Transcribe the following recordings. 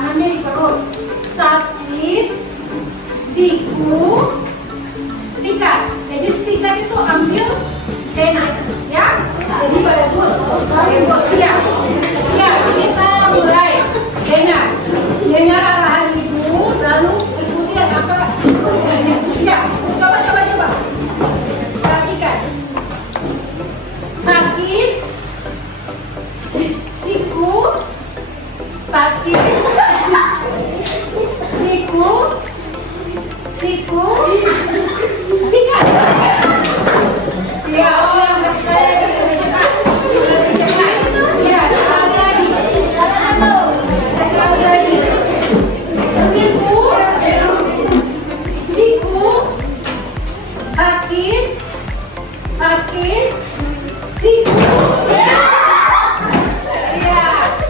tangannya di perut. Sakit, siku, sikat. Jadi sikat itu ambil kena, ya. Jadi pada good. Iya. Iya, kita mulai. Dengar arahan ibu, lalu ikuti apa? Ya, coba. Perhatikan. Sakit, siku, sakit, siku, sikat. Ya, sakit, siku. Ya,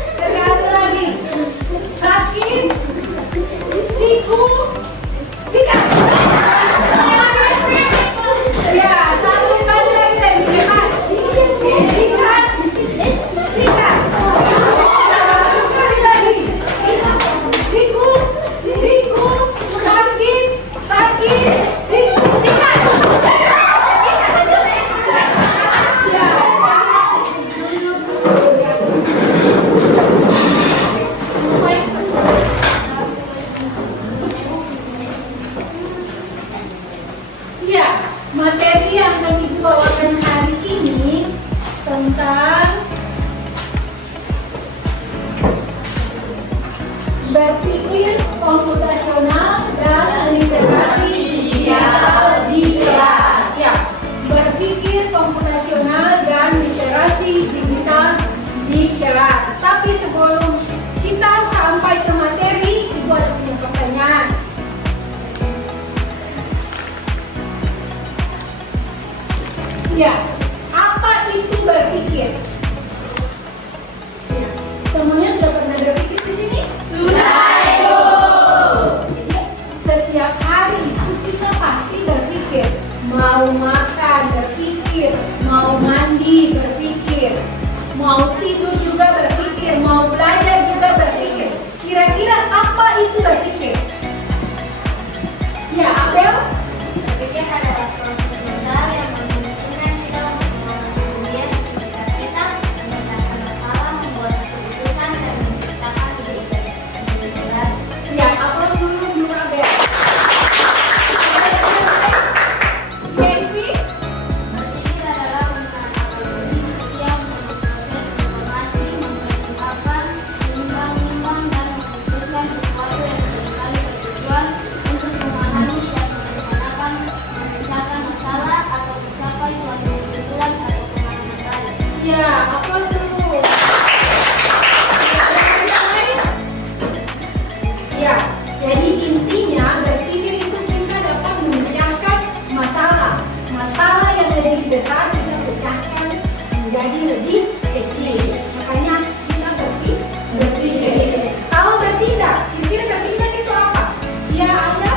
sekali lagi. Sakit, siku, sikat. Ya, satu kali lagi dari depan. Sikat, sikat. Satu kali lagi. Siku, sakit, siku, sikat. Ya, materi yang akan Ibu bawakan hari ini tentang berpikir komputasional dan literasi digital di kelas. Ya, berpikir komputasional dan literasi digital di kelas. Tapi sebelum kita sampai ke materi, Ibu ada punya pertanyaan. Ya, apa itu berpikir? Ya, semuanya sudah pernah berpikir di sini? Sudah, Ibu. Ya, setiap hari itu kita pasti berpikir. Mau makan berpikir, mau mandi berpikir, mau tidur juga berpikir, mau belajar juga berpikir. Kira-kira apa itu berpikir? Ya, Abel? Berpikir adalah proses mental yang memungkinkan kita untuk mengemudian sekitar kita, memecahkan masalah, membuat keputusan, dan menciptakan ide-ide baru. Ya, upload dulu Abel. Ya, Ivi? Berpikir adalah menggunakan algoritma yang memproses informasi, mempertimbangkan, menimbang-nimbang, dan memutuskan sesuatu yang seringkali bertujuan untuk memahami dan merencanakan, memecahkan masalah, atau mencapai suatu kesimpulan atau pemahaman baru. Ya, upload dulu. Ya, jadi intinya berpikir itu kita dapat memecahkan masalah. Masalah yang lebih besar kita pecahkan menjadi lebih kecil. Makanya kita berpikir. Kalau bertindak, kira-kira bertindak itu apa? Ya, Anda?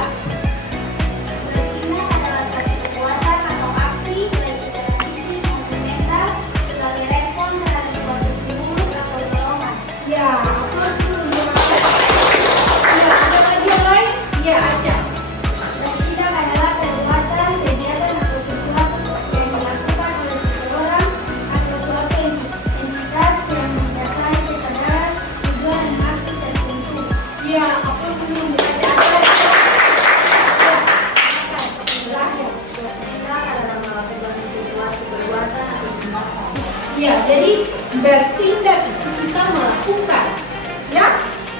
Bertindak adalah suatu perbuatan atau aksi baik secara fisik maupun mental sebagai respon terhadap suatu stimulus atau dorongan. Ya, upload dulu. Ya, ada lagi yang lain? Ya, Aca. Bertindak adalah perbuatan, kegiatan atau sesuatu yang dilakukan oleh seseorang atau suatu entitas yang mendasari kesadaran, tujuan dan maksud tertentu. Ya, upload dulu. Ada apa? Ya, Itulah yang bertindak adalah melakukan sesuatu perbuatan atau tindakan. ya, jadi bertindak itu kita melakukan. Ya,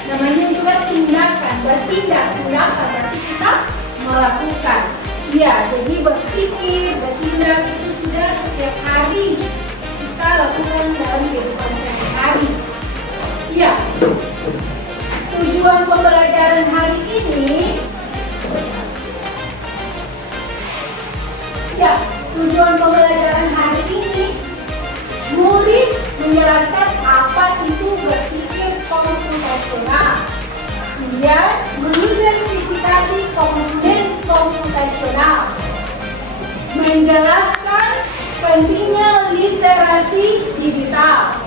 namanya juga tindakan. Bertindak, tindakan berarti kita melakukan. Ya, jadi berpikir, bertindak itu sudah setiap hari kita lakukan dalam kehidupan sehari-hari. Ya, tujuan pembelajaran hari ini, ya, tujuan pembelajaran hari ini murid menjelaskan apa itu berpikir komputasional. Dia mengidentifikasi komponen komputasional, menjelaskan pentingnya literasi digital,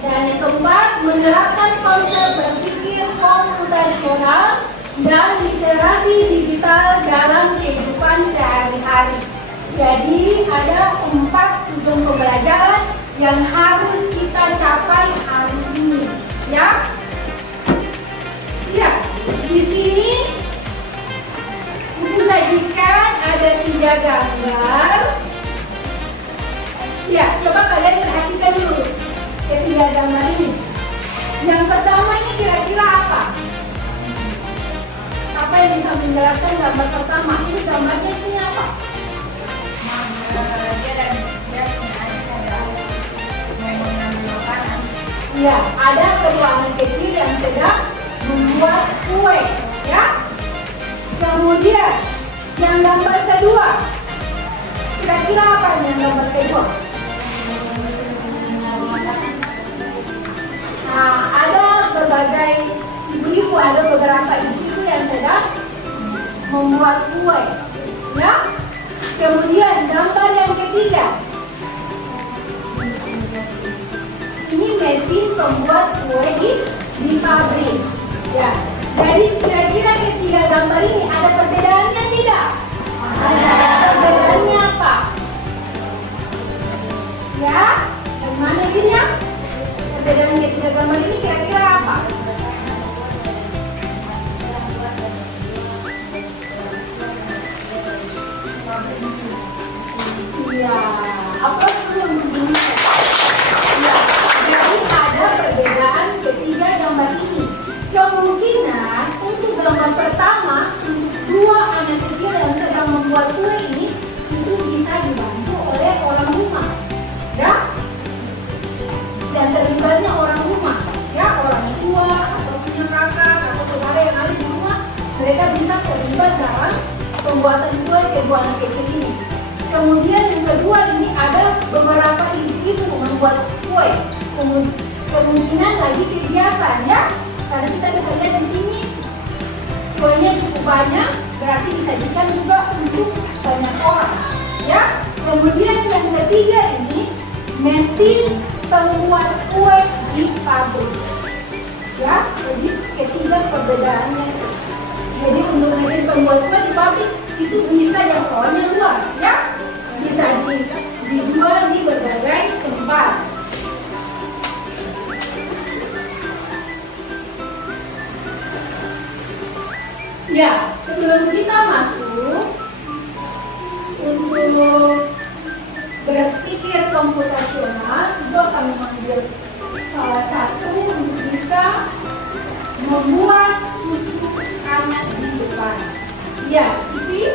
Dan yang keempat, menerapkan konsep berpikir komputasional dan literasi digital dalam kehidupan sehari-hari. Jadi ada 4 tujuan pembelajaran yang harus kita capai hari ini, ya. Ya, di sini Ibu sajikan ada 3 gambar. Ya, coba kalian perhatikan dulu ketiga gambar ini. Yang pertama ini kira-kira apa? Apa yang bisa menjelaskan gambar pertama? Ini gambarnya ini apa? Ya, ada kedua anak kecil yang sedang membuat kue, ya. Kemudian yang gambar kedua, kira-kira apa yang gambar kedua? Nah, ada berbagai ibu-ibu, ada beberapa ibu-ibu yang sedang membuat kue, ya. Kemudian gambar yang ketiga, ini mesin pembuat kue di pabrik, ya. Jadi kira-kira ketiga gambar ini ada perbedaannya tidak? Ada. Perbedaannya apa? Ya, bagaimana ini ya? Perbedaan ketiga gambar ini kira-kira apa? Iya, apa dulu untuk ini? Ya, jadi ada perbedaan ketiga gambar ini. Kemungkinan untuk gambar pertama, untuk 2 anak kecil yang sedang membuat kue ini, itu bisa dibantu oleh orang rumah, ya. Dan terlibatnya orang rumah, ya, orang tua atau punya kakak atau saudara yang ada di rumah, mereka bisa terlibat dalam pembuatan kue kedua anak kecil ini. Kemudian yang kedua ini ada beberapa ibu-ibu membuat kue. Kemungkinan lagi kegiatan, ya. Karena kita bisa lihat di sini kuenya cukup banyak, berarti disajikan juga untuk banyak orang, ya. Kemudian yang ketiga ini mesin pembuat kue di pabrik, ya. Jadi ketiga perbedaannya. Jadi untuk mesin pembuat kue di pabrik itu bisa jangkauannya luas, ya. Bisa dijual di berbagai tempat. Ya, sebelum kita masuk untuk berpikir komputasional, itu akan mengambil salah satu untuk bisa membuat susu hangat di depan. Ya, ini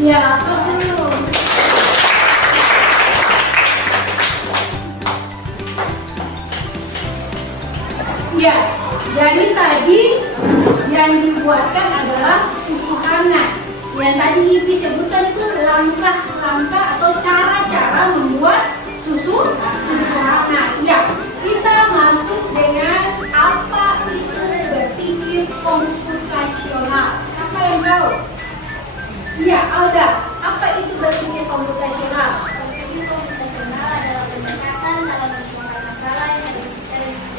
ya, apa dulu? Ya, jadi tadi yang dibuatkan adalah susu hangat. Yang tadi Ibi sebutkan itu langkah-langkah atau cara-cara membuat susu hangat. Ya, kita masuk dengan apa itu berpikir komputasional. Siapa yang tahu? Ya, Alda, apa itu berpikir komputasional? Berpikir komputasional adalah pendekatan dalam menemukan masalah yang ada di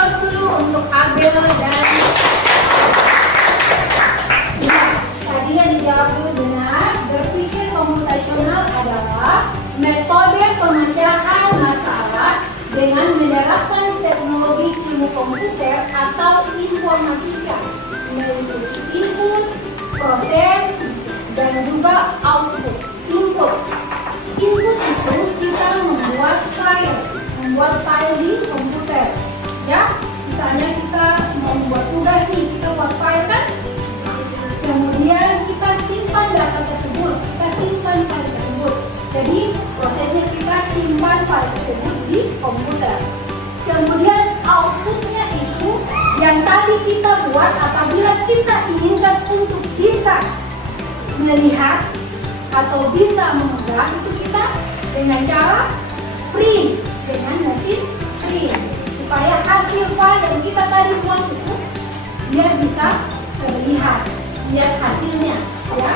applause dulu untuk Abel dan ya, tadi yang dijawab dulu benar. Berpikir komputasional adalah metode pemecahan masalah dengan menerapkan teknologi ilmu komputer atau informatika, meliputi input, proses, dan juga output. Input itu kita membuat file di komputer. Ya, misalnya kita membuat tugas nih, kita buat file kan? Kemudian kita simpan data tersebut, kita simpan file tersebut. Jadi prosesnya kita simpan file tersebut di komputer. Kemudian outputnya itu yang tadi kita buat apabila kita inginkan untuk bisa melihat atau bisa memegang, itu kita dengan cara print dengan mesin print supaya hasil file yang kita tadi buat itu dia bisa terlihat, lihat hasilnya ya.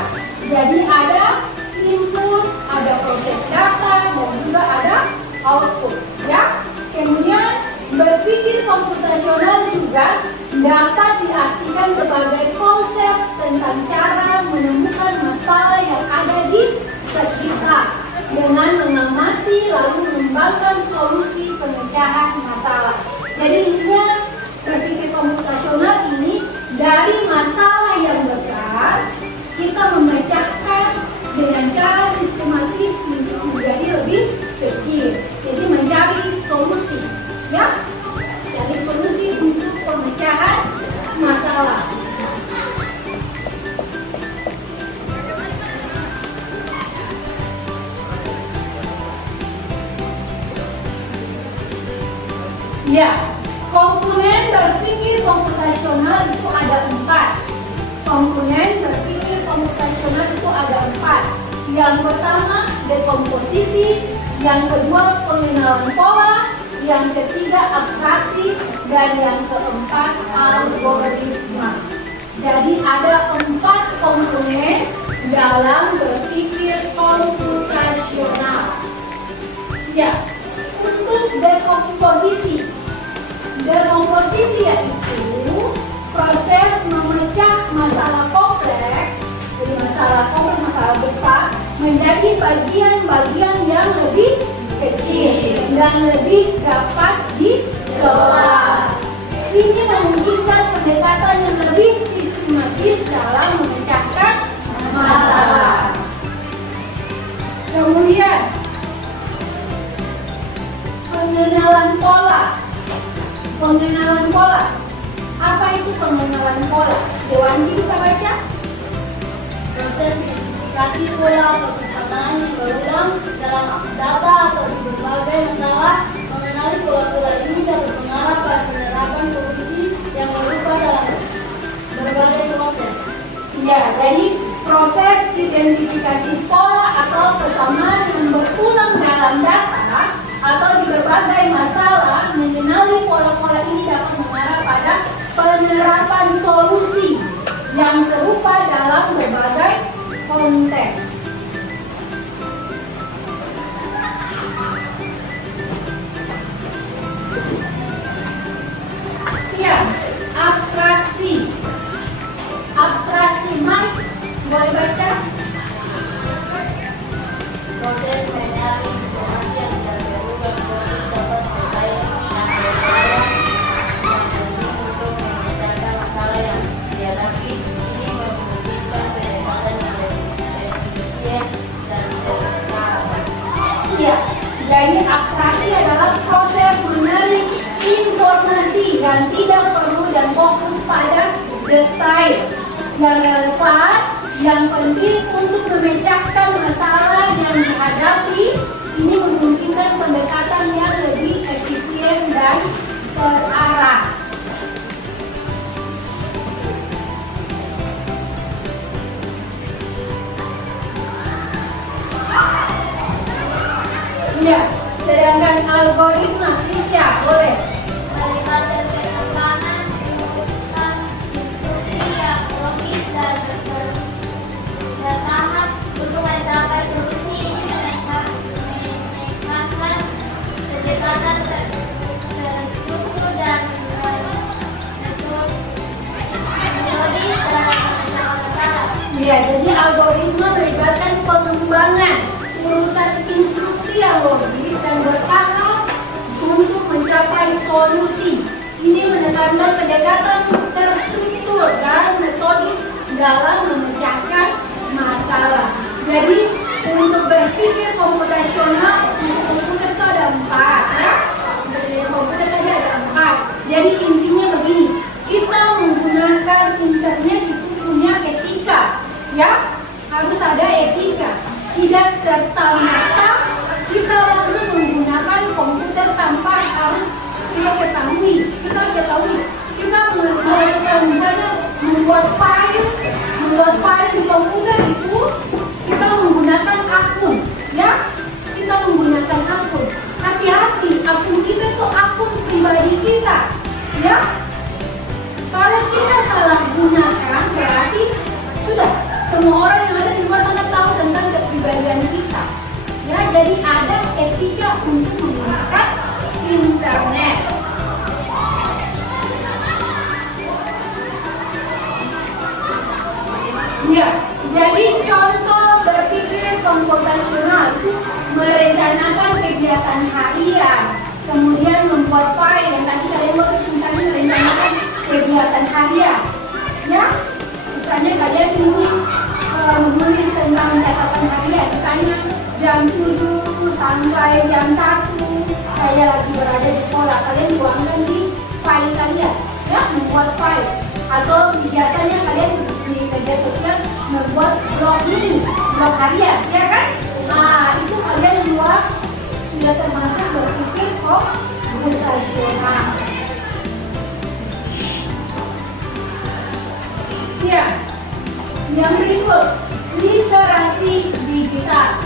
Jadi ada input, ada proses data, dan juga ada output ya. Kemudian berpikir komputasional juga dapat diartikan sebagai konsep tentang cara menemukan masalah yang ada di sekitar dengan mengamati lalu mengembangkan solusi pemecahan masalah. Jadi intinya berpikir komputasional ini dari masalah yang besar kita memecahkan dengan cara sistematis untuk menjadi lebih kecil. Jadi mencari solusi, ya, cari solusi untuk pemecahan masalah. Ya, komponen berpikir komputasional itu ada 4. Komponen berpikir komputasional itu ada 4. Yang pertama dekomposisi, yang kedua pengenalan pola, yang ketiga abstraksi, dan yang keempat algoritma. Jadi ada 4 komponen dalam berpikir komputasional. Ya, untuk dekomposisi yaitu proses memecah masalah kompleks, jadi masalah besar menjadi bagian-bagian yang lebih kecil dan lebih dapat dikelola. Ini memungkinkan pendekatan yang lebih sistematis dalam memecahkan masalah. Kemudian pengenalan pola. Apa itu pengenalan pola? Dewanti bisa baca? Proses identifikasi pola atau persamaan yang berulang dalam data atau di berbagai masalah. Mengenali pola-pola ini dapat mengarah pada penerapan solusi yang berupa dalam berbagai konteks. Ya, jadi proses identifikasi pola atau kesamaan yang berulang dalam data atau di berbagai masalah. Mengenali pola-pola ini dapat mengarah pada penerapan solusi yang serupa dalam berbagai konteks. Ya, abstraksi. Mike, boleh baca? Proses mengenali informasi yang tidak berubah menjadi dapat berkait untuk memecahkan masalah yang dihadapi. Ini memungkinkan pendekatan yang lebih efisien dan terarah. Ya, jadi abstraksi adalah proses menarik informasi yang tidak perlu dan fokus pada detail yang relevan, yang penting untuk memecahkan masalah yang dihadapi. Ini memungkinkan pendekatan yang lebih efisien dan terarah. Ya, sedangkan algoritma, Trisha, boleh. Melibatkan pengembangan, pengurusan instruksi yang logis dan bertahap untuk mencapai solusi. Ini menekankan pendekatan terstruktur dan Ya, jadi algoritma melibatkan pengembangan urutan instruksi yang logis dan berakal untuk mencapai solusi. Ini menekankan pendekatan terstruktur dan metodis dalam memecahkan masalah. Jadi untuk berpikir komputasional, komputer itu ada 4 ya. Berpikir komputer tadi ada 4. Jadi intinya begini, kita menggunakan internet itu punya etika, ya, harus ada etika. Tidak serta-merta kita langsung menggunakan komputer tanpa harus kita ketahui. Kita melakukan misalnya membuat file di komputer itu kita menggunakan akun, ya. Kita menggunakan akun. Hati-hati, akun kita itu akun pribadi kita, ya. Kalau kita salah gunakan, berarti sudah semua orang yang ada di luar sana tahu tentang kepribadian kita. Ya, jadi ada etika untuk menggunakan internet. Ya, jadi contoh berpikir komputasional itu merencanakan kegiatan harian, kemudian membuat file yang tadi kalian buat misalnya merencanakan kegiatan harian, ya. Misalnya kalian ingin menulis tentang catatan harian, misalnya jam 7 sampai jam 1 saya lagi berada di sekolah, kalian tuangkan di file kalian, ya, membuat file. Atau biasanya kalian di media sosial membuat blog harian, ya kan? Nah, itu kalian buat sudah termasuk berpikir komputasional. Ya, yang berikut, literasi digital.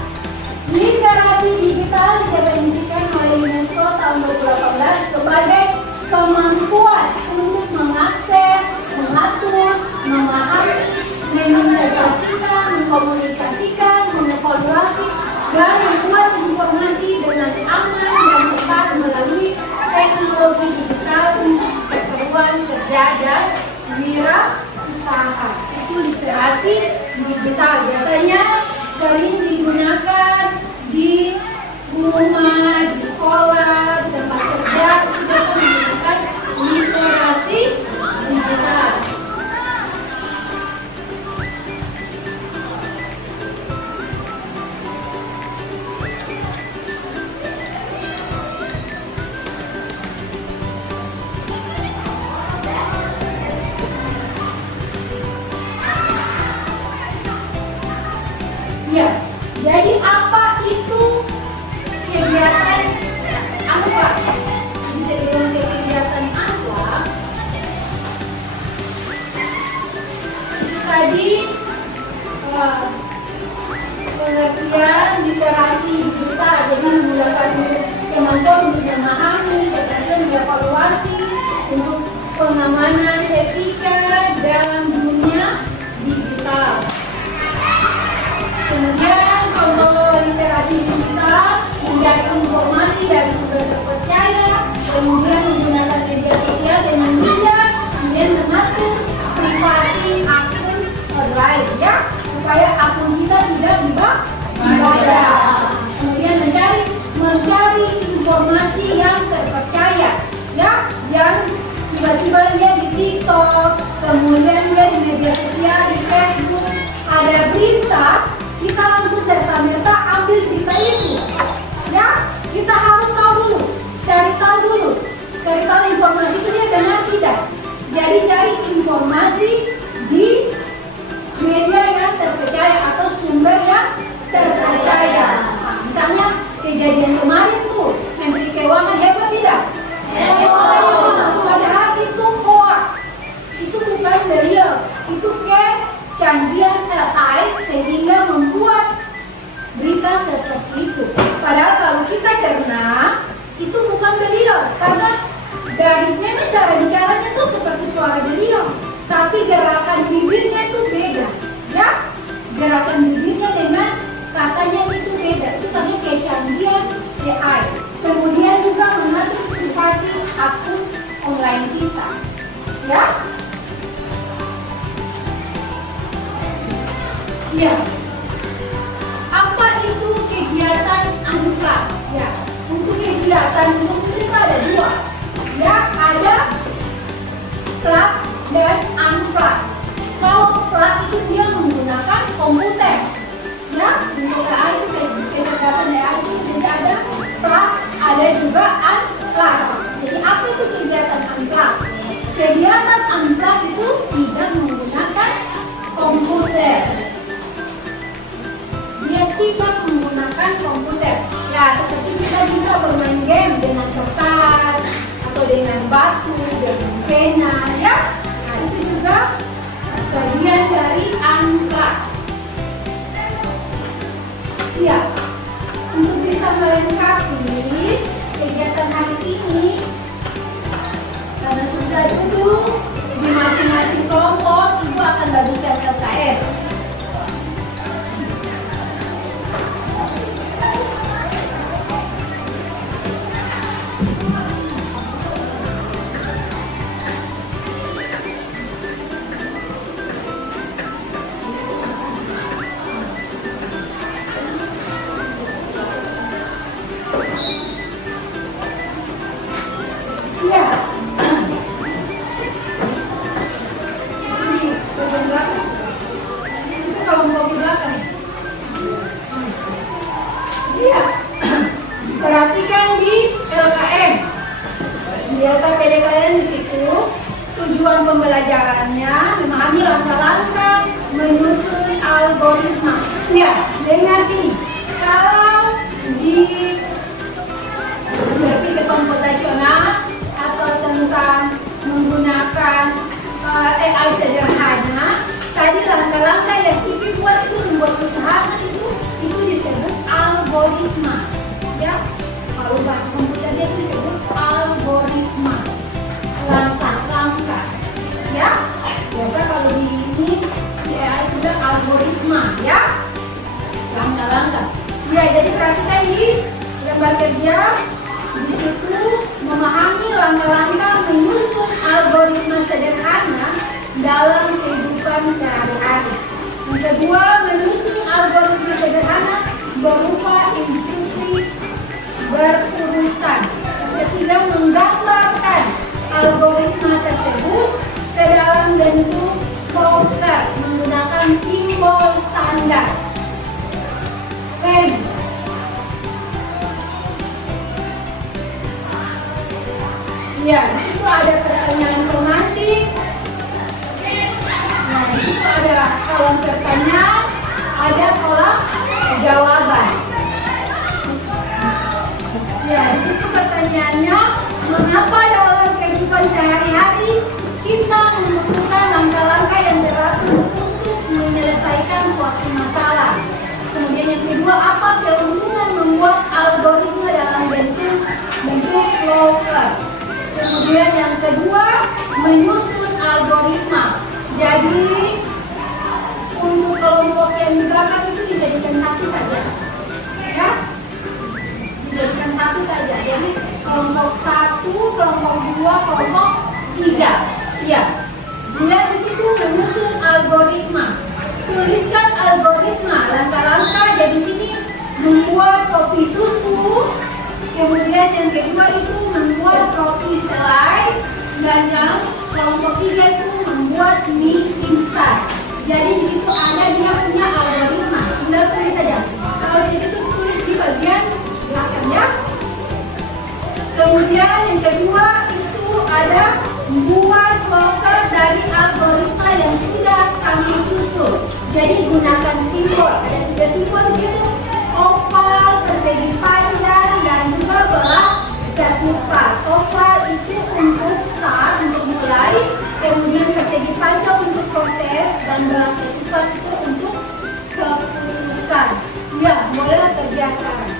Literasi digital didefinisikan oleh UNESCO tahun 2018 sebagai kemampuan untuk mengakses, mengatur, memahami, mengintegrasikan, mengkomunikasikan, mengevaluasi, dan membuat informasi dengan aman dan tepat melalui teknologi digital untuk keperluan kerja dan wirausaha. Itu literasi digital. Biasanya sering digunakan di rumah, di sekolah, di tempat kerja. Itu biasa menggunakan literasi digital. Ya, jadi apa itu kegiatan apa? Bisa dibilang kegiatan apa? Tadi pengertian literasi digital, jadi menggunakan kemampuan untuk memahami, kemudian mengevaluasi untuk pengamanan etika dalam dunia digital. Kemudian contoh literasi digital mencari informasi dari sumber terpercaya, kemudian menggunakan media sosial dengan bijak, kemudian mengatur privasi akun online, ya, supaya akun kita tidak dibaca. Kemudian mencari informasi yang terpercaya, ya, yang tiba-tiba lihat di TikTok, kemudian lihat di media sosial, di Facebook ada berita. Kita langsung serta-merta ambil berita itu, ya. Kita harus tahu dulu, cari tahu informasi itu dia benar tidak. Jadi cari informasi di media yang terpercaya atau sumber yang terpercaya. Nah, misalnya kejadian kemarin tuh, Menteri Keuangan hebat tidak? Hebat. Padahal itu hoax, itu bukan beliau, itu kecanggihan AI sehingga membuat berita seperti itu. Padahal kalau kita cerna, itu bukan beliau, karena dari cara bicaranya tuh seperti suara beliau, tapi gerakan bibirnya itu beda, ya. Gerakan bibirnya dengan katanya itu beda. Itu tadi kecanggihan AI. Kemudian juga mengatur privasi akun online kita, ya. Ya. Apa itu kegiatan unplug? Ya. Untuk kegiatan itu ada dua. Ya, ada plug dan unplug. Kalau plug itu dia menggunakan komputer. Ya, untuk AI itu kecerdasan AI itu juga ada plug, ada juga unplug. Jadi apa itu kegiatan unplug? Kegiatan unplug itu tidak menggunakan komputer. Dia tidak menggunakan komputer. Ya, seperti kita bisa bermain game dengan kertas atau dengan batu, dengan pena, ya. Nah, itu juga bagian dari unplug. Ya, untuk bisa melengkapi kegiatan hari ini, karena sudah duduk di masing-masing kelompok, Ibu akan bagikan LKS. Ya. Ini bagian belakang. Itu kelompok di belakang. Iya. Perhatikan di LKM. Di LKPD kalian di situ tujuan pembelajarannya memahami langkah-langkah menyusun algoritma. Iya, dengar sini. Kalau di berpikir komputasional atau tentang menggunakan AI sederhana, tadi langkah-langkah yang kita buat itu membuat sederhana itu disebut algoritma. Ya, kalau bahasa komputernya itu disebut algoritma, langkah-langkah. Ya, biasa kalau di ini di AI itu algoritma, ya, langkah-langkah. Ya, jadi perhatikan di lembar kerja. Di situ memahami langkah-langkah menyusun algoritma sederhana dalam kehidupan sehari-hari. Yang kedua, menyusun algoritma sederhana berupa instruksi berurutan. Yang ketiga, menggambarkan algoritma tersebut ke dalam bentuk flowchart menggunakan simbol standar. Seri. Ya, di situ ada pertanyaan pemantik. Nah, di situ ada kolom pertanyaan, ada kolom jawaban. Ya, di situ pertanyaannya, mengapa dalam kehidupan sehari-hari kita membutuhkan langkah-langkah yang teratur untuk menyelesaikan suatu masalah? Kemudian yang kedua, apa keuntungan membuat algoritma dalam bentuk flowchart? Kemudian yang kedua, menyusun algoritma. Jadi untuk kelompok yang di belakang itu dijadikan satu saja, ya, dijadikan satu saja. Jadi kelompok 1, kelompok 2, kelompok 3. Ya, lihat di situ menyusun algoritma. Tuliskan algoritma langkah-langkah. Jadi sini membuat kopi susu. Kemudian yang kedua itu membuat roti selai, dan yang kelompok 3 itu membuat mie instan. Jadi di situ ada dia punya algoritma. Tinggal tulis saja. Kalau di situ tulis di bagian belakangnya. Kemudian yang kedua itu ada buat flowchart dari algoritma yang sudah kami susun. Jadi gunakan simbol. Ada 3 simbol di situ. Oval, persegi panjang, dan juga belah ketupat. Oval itu untuk start, untuk mulai. Kemudian persegi panjang untuk proses, dan belah ketupat itu untuk keputusan. Ya, mulailah kerja sekarang.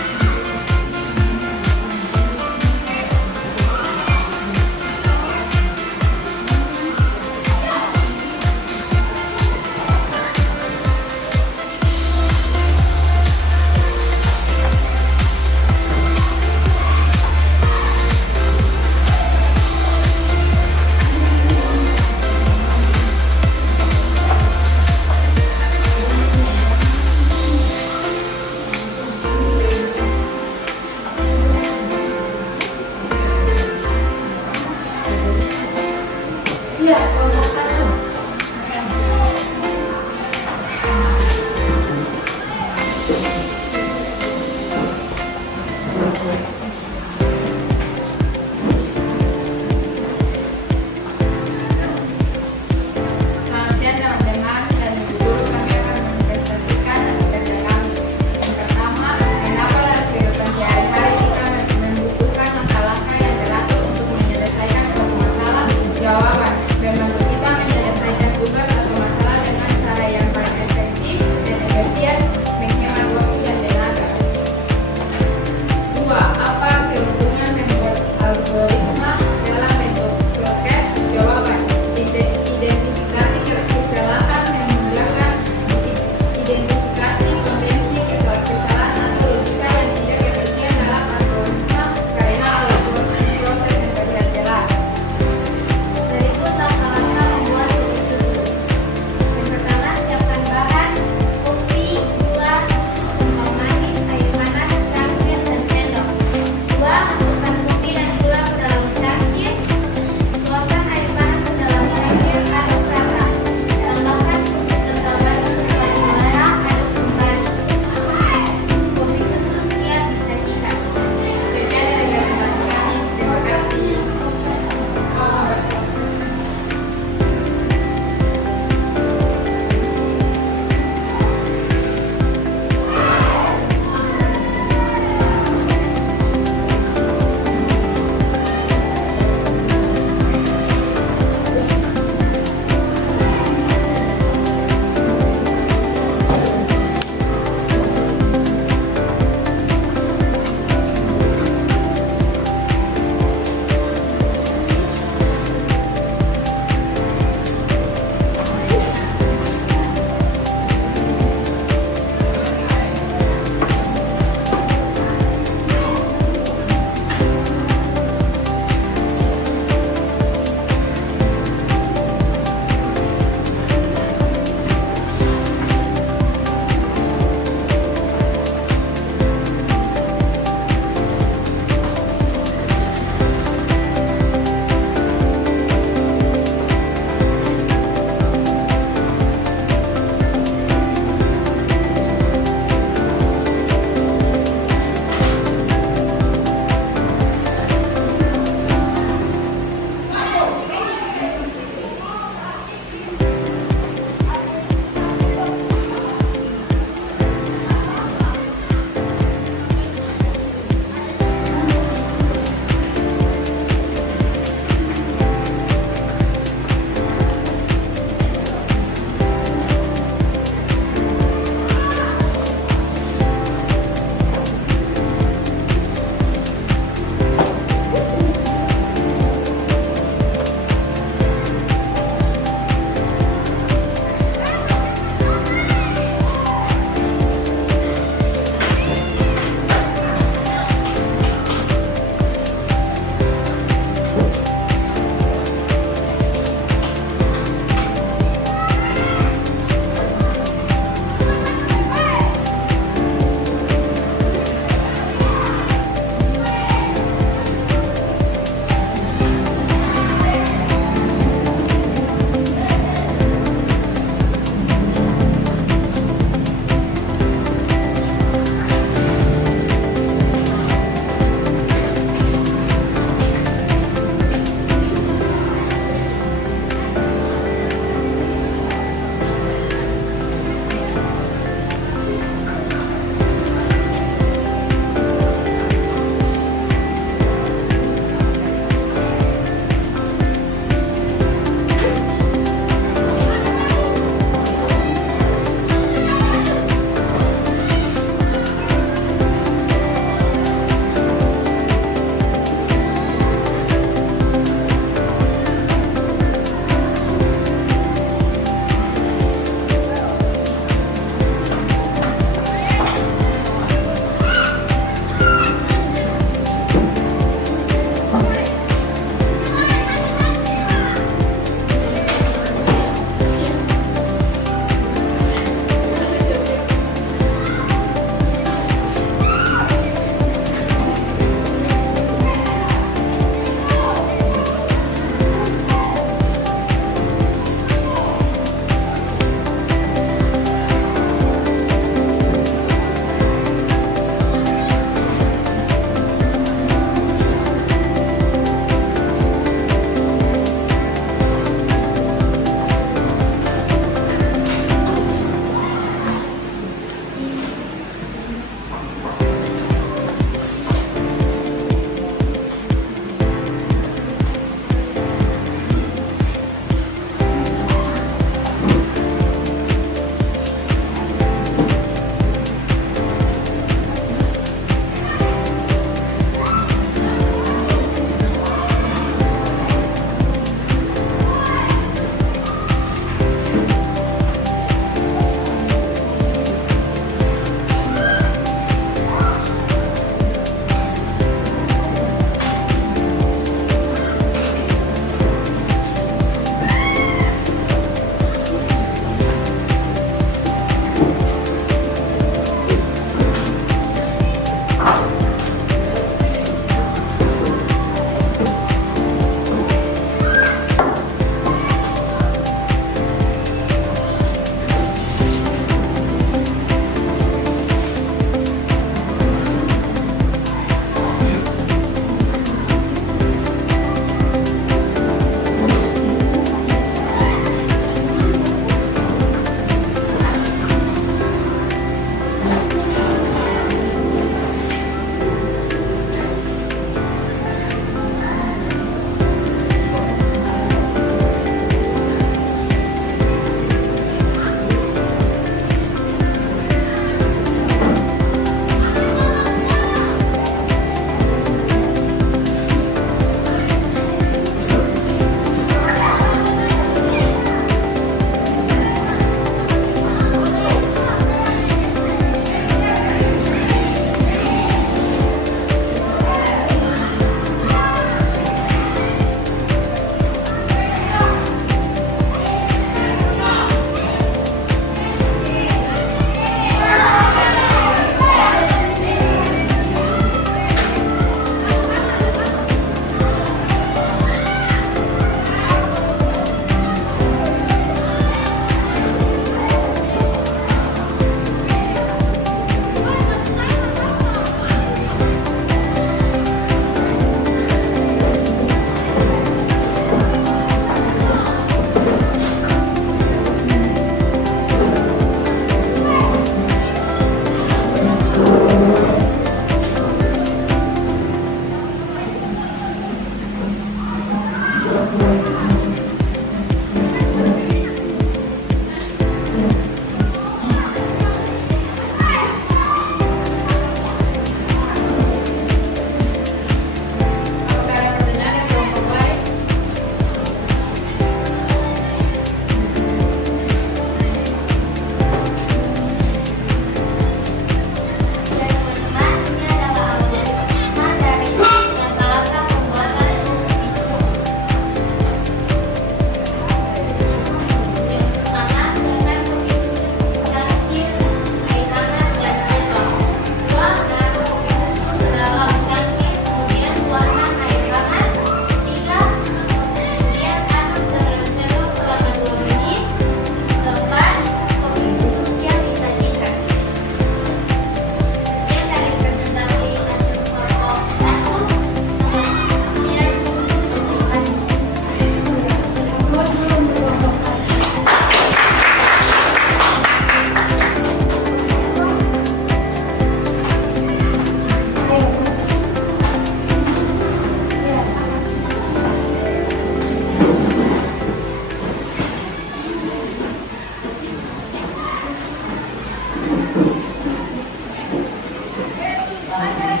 Pengajian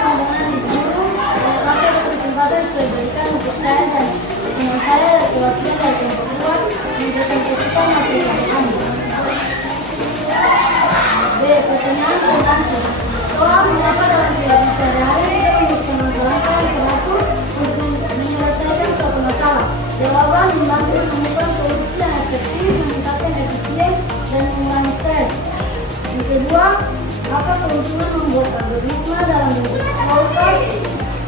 rombongan ibu guru terima kasih atas kesempatan yang diberikan untuk saya dan teman saya dan perwakilan dari kelompok 2 mempresentasikan materi kami. B. Pertanyaan pengganti. Soal mengapa dalam kehidupan sehari-hari kita membutuhkan menggunakan perilaku untuk menyelesaikan suatu masalah? Jawaban membantu menemukan solusi yang efektif, meningkatkan efisien, dan mengurangi stres. Yang kedua, apa keuntungan membuat algoritma dalam bentuk simbolkan?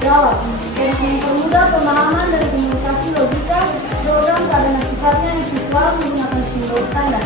Jawab, untuk mempermudah pemahaman dan komunikasi logika, program karena sifatnya yang visual menggunakan simbol tanda.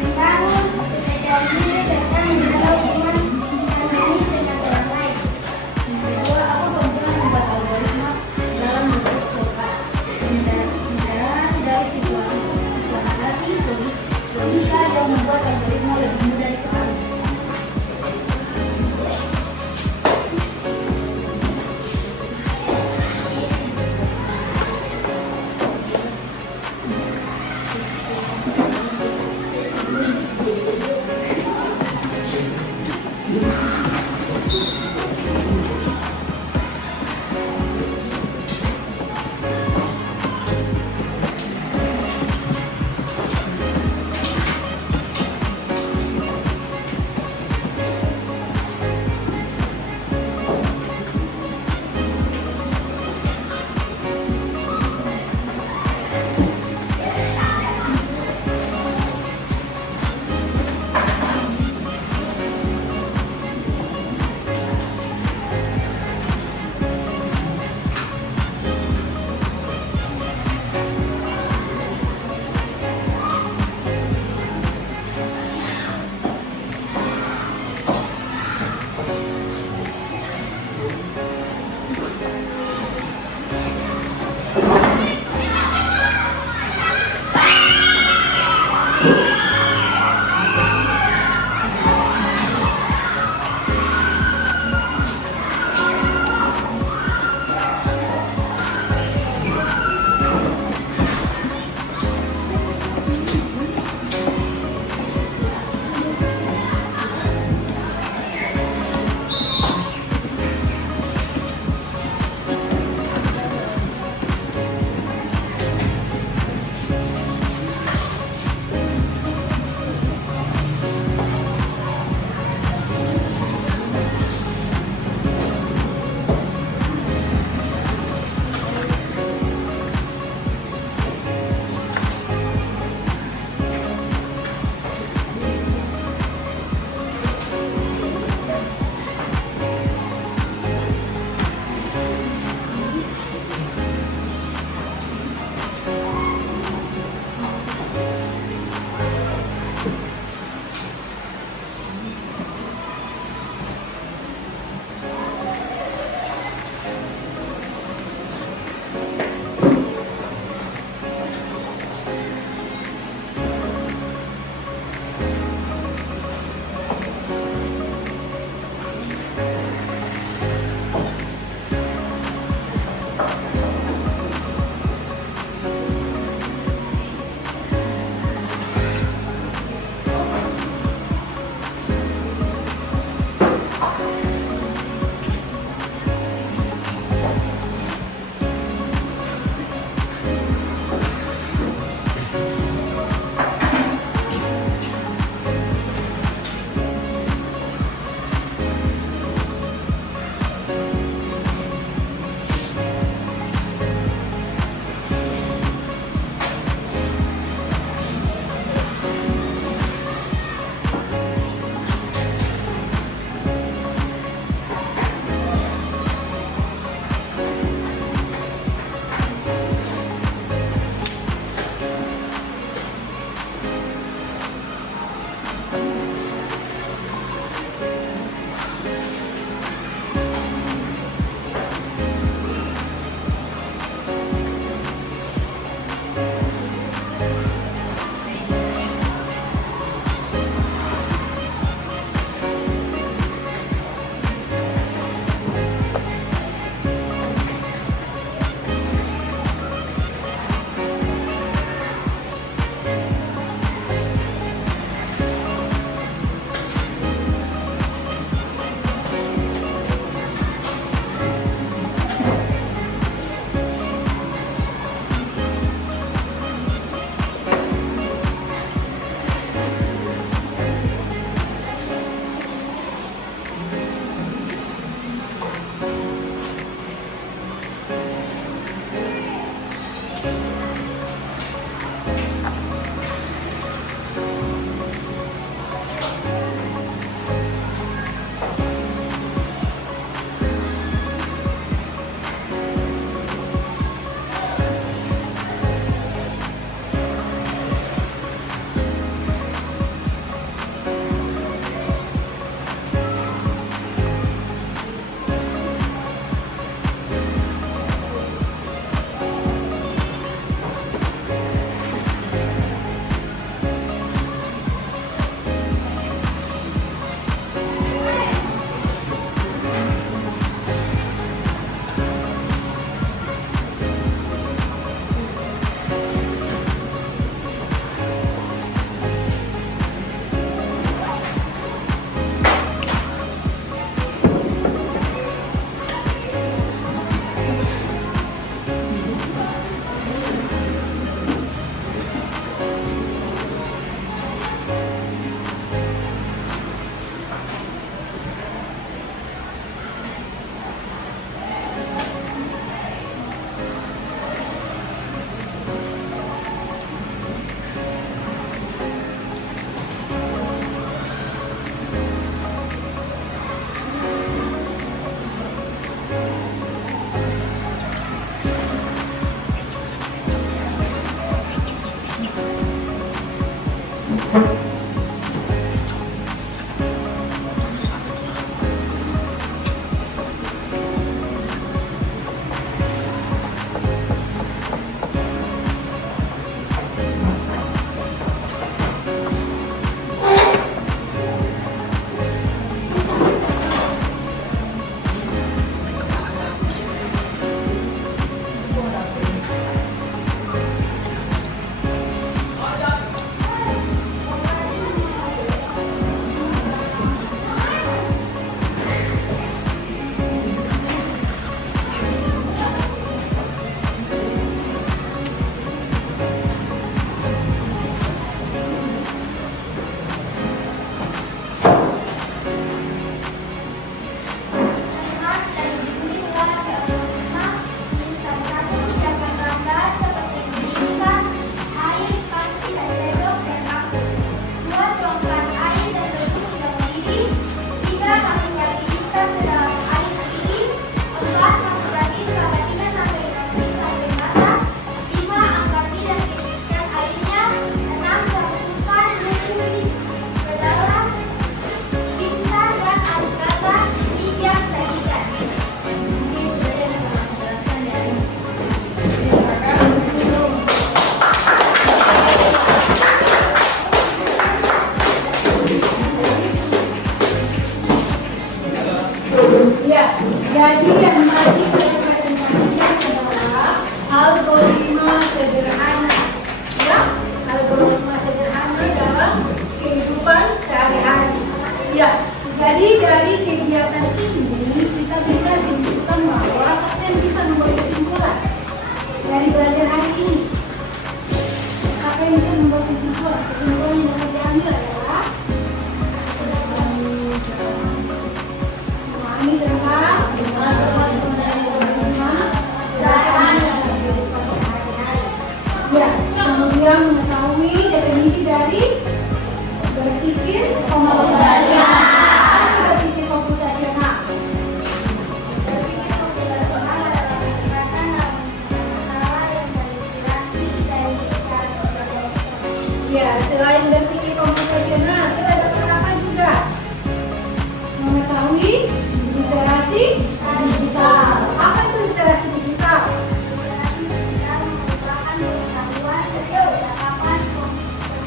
membangun kepercayaan diri serta menjaga hubungan harmonis Jadi yang tadi kita presentasikan adalah algoritma sederhana. Ya, algoritma sederhana dalam kehidupan sehari-hari. Ya, jadi dari kegiatan ini kita bisa simpulkan bahwa saya bisa membuat kesimpulan dari belajar hari ini. Apa yang bisa membuat kesimpulan? Kesimpulan yang dapat diambil adalah memahami tentang ya, kemudian mengetahui definisi dari berpikir komputasional. Berpikir komputasional. Berpikir komputasional adalah pendekatan dalam masalah yang terinspirasi dari cara berpikir. Ya, selain berpikir komputasional, kita dapat apa juga? Mengetahui literasi digital. Apa itu literasi digital? Literasi digital merupakan pengetahuan dalam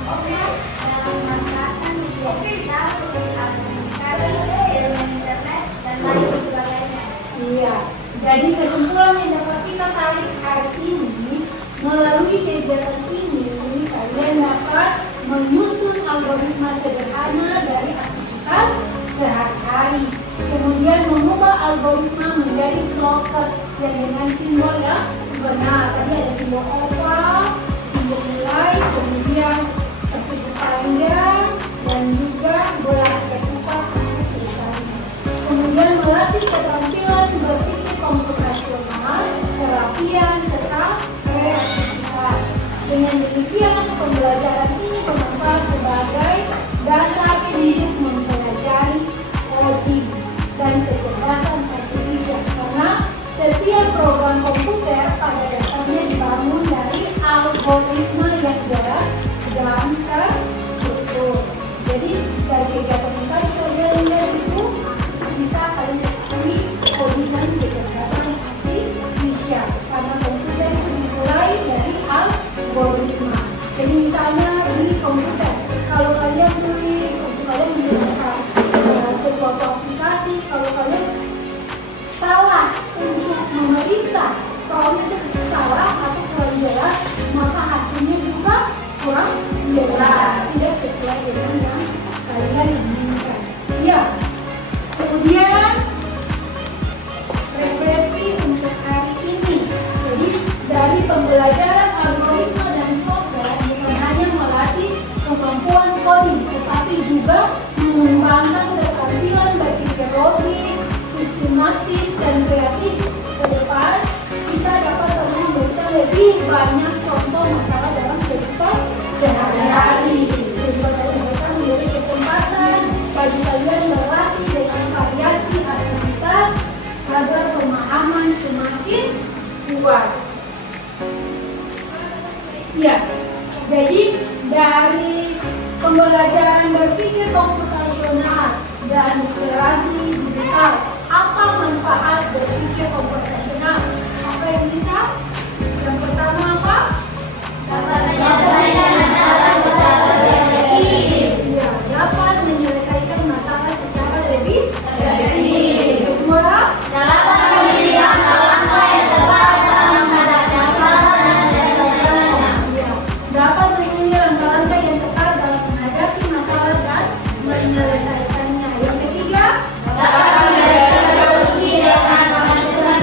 komputer dalam manfaatkan media digital seperti aplikasi, jaringan internet, dan lain sebagainya. Iya. Jadi kesimpulan yang dapat kita tarik hari ini melalui kegiatan ini, kalian dapat menyusun algoritma sederhana dari aktivitas sehari-hari. Kemudian mengubah algoritma menjadi flowchart yang dengan simbol yang benar. Tadi ada simbol oval, simbol mulai, kemudian persegi panjang, dan juga bola terkupak ceritanya. Kemudian melatih keterampilan berpikir komputasional, pelatihan, serta kreativitas. Dengan demikian, pembelajaran ini bermanfaat sebagai dasar untuk mempelajari coding dan kecerdasan artifisial, karena setiap program komputer pada dasarnya dibangun dari algoritma yang jelas dan terstruktur. Jadi dari kegiatan kita kalian itu bisa kalian ketahui coding dan kecerdasan artifisial, karena komputer itu dimulai dari algoritma. Jadi misalnya ini komputer, kalau kalian tulis, kalian menggunakan sesuatu aplikasi, kalau kalian salah untuk memerintah, prompt itu salah atau kurang jelas, maka hasilnya juga kurang jelas, tidak sesuai dengan yang kalian inginkan. Ya, kemudian refleksi untuk hari ini. Jadi dari pembelajaran algoritma dan software bukan hanya melatih kemampuan coding, tetapi juga mengembangkan keterampilan berpikir logis, sistematis, dan kreatif. Ke depan kita dapat memberikan lebih banyak contoh masalah dalam kehidupan sehari-hari. Kehidupan mereka menjadi kesempatan bagi kalian berlatih dengan variasi aktivitas agar pemahaman semakin kuat. Ya, jadi dari pembelajaran berpikir komputasional dan literasi digital, apa manfaat berpikir komputasional? Apa yang bisa? Yang pertama apa? Dapat menyelesaikan masalah secara efektif. Ya, dapat menyelesaikan masalah secara lebih efektif. Kedua, Dapat memilih langkah-langkah yang tepat dalam menghadapi masalah dan menyelesaikannya. ya, dapat memilih langkah-langkah yang tepat dalam menghadapi masalah dan menyelesaikannya. Yang ketiga, Dapat memberikan solusi dengan kemajuan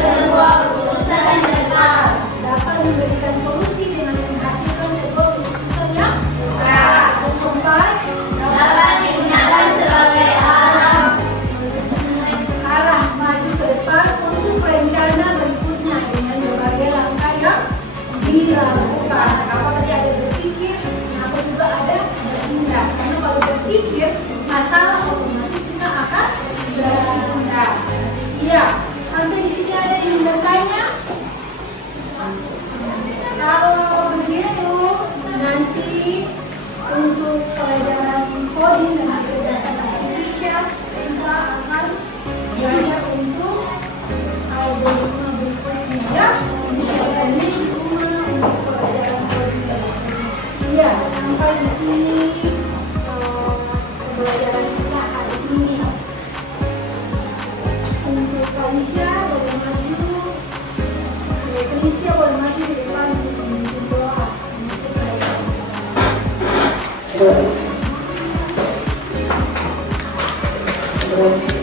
tersebut.